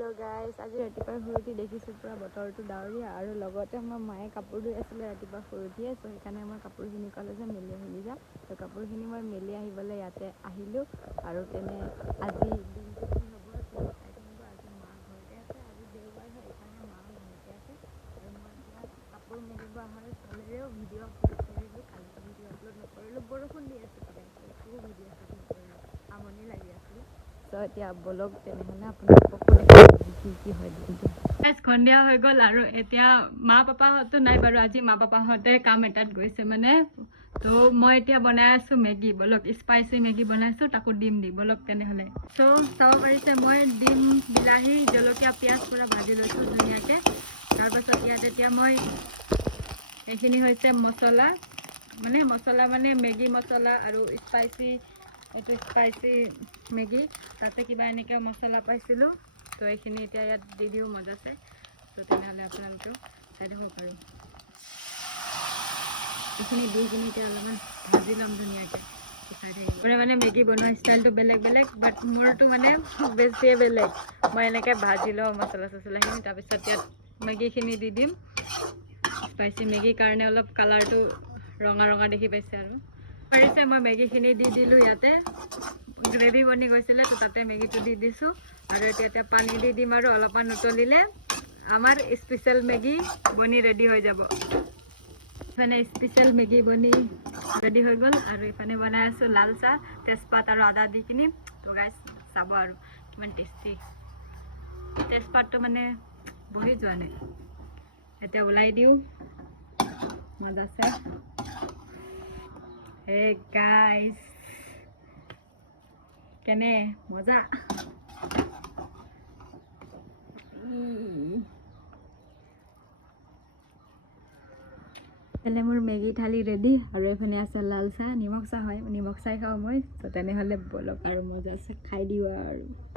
hello guys आज रातिपुৱা শুই উঠি দেখিছোঁ পুৰা বতৰটো ডাৱৰীয়া আৰু লগতে আমাৰ মায়ে কাপোৰ ধুই আছিলে ৰাতিপুৱা শুই উঠিয়ে সো সেইকাৰণে মই কাপোৰখিনি ক'লে যে মেলি আহিলি যা তো কাপোৰখিনি মই মেলি আহিবলৈ ইয়াতে আহিলোঁ আৰু তেনে আজি দিনটো কি হ'ব তুমি চাই থাকিব আজি মা ঘৰতে আছে আজি দেওবাৰ হয় এইকাৰণে মা ঘৰতে আছে আৰু মই এতিয়া কাপোৰ মেলিব অহাৰ ফালেৰেও ভিডিঅ' আপলোড কৰিলোঁ কালি ভিডিঅ' আপলোড নকৰিলোঁ বৰষুণ দি আছে তো গাইছ একো ভিডিঅ' শ্বুট নকৰিলোঁ আমনি লাগি আছিলে তো এতিয়া বলক তেনেহ'লে আপোনালোককো কি হয় সন্ধিয়া হৈ গ'ল আৰু এতিয়া মা পাপাহঁতো নাই বাৰু আজি মা পাপাহঁতে কাম এটাত গৈছে মানে তো মই এতিয়া বনাই আছোঁ মেগী বলক স্পাইচি মেগী বনাইছোঁ তাকো ডিম দি বলক তেনেহ'লে চ' চাব পাৰিছে মই ডিম বিলাহী জলকীয়া পিঁয়াজ পূৰা ভাজি লৈছোঁ ধুনীয়াকৈ তাৰপাছত ইয়াত এতিয়া মই এইখিনি হৈছে মছলা মানে মেগী মছলা আৰু স্পাইচি এইটো স্পাইচি মেগী তাতে কিবা এনেকৈ মছলা পাইছিলোঁ তো এইখিনি এতিয়া ইয়াত দি দিওঁ মজাছে তো তেনেহ'লে আপোনালোকেও চাই থাকক আৰু এইখিনি দি কিনি এতিয়া অলপমান ভাজি ল'ম ধুনীয়াকৈ চাই থাকিব মানে মেগী বনোৱা ষ্টাইলটো বেলেগ বেলেগ বাট মোৰটো মানে বেছিয়ে বেলেগ মই এনেকৈ ভাজি লওঁ মছলা চছলাখিনি তাৰপিছত ইয়াত মেগীখিনি দি দিম স্পাইচি মেগীৰ কাৰণে অলপ কালাৰটো ৰঙা ৰঙা দেখি পাইছে আৰু পাৰিছে মই মেগীখিনি দি দিলোঁ ইয়াতে গ্ৰেভি বনি গৈছিলে তো তাতে মেগীটো দি দিছোঁ আৰু এতিয়া পানী দি দিম আৰু অলপমান উতলিলে আমাৰ স্পেচিয়েল মেগী বনি ৰেডি হৈ যাব ইফানে স্পেচিয়েল মেগী বনি ৰেডি হৈ গ'ল আৰু ইফানে বনাই আছোঁ লাল চাহ তেজপাত আৰু আদা দি কিনি তো গাইছ চাব আৰু কিমান টেষ্টি তেজপাতটো মানে বহি যোৱা নাই এতিয়া ওলাই দিওঁ মজাছে হে গাইছ কেনে মজা তেনে মোৰ মেগী থালি ৰেডি আৰু এইফালে আছে লাল চাহ নিমখ চাহ হয় নিমখ চাহ খাওঁ মই তো তেনেহ'লে বলক আৰু মজা আছে খাই দিওঁ আৰু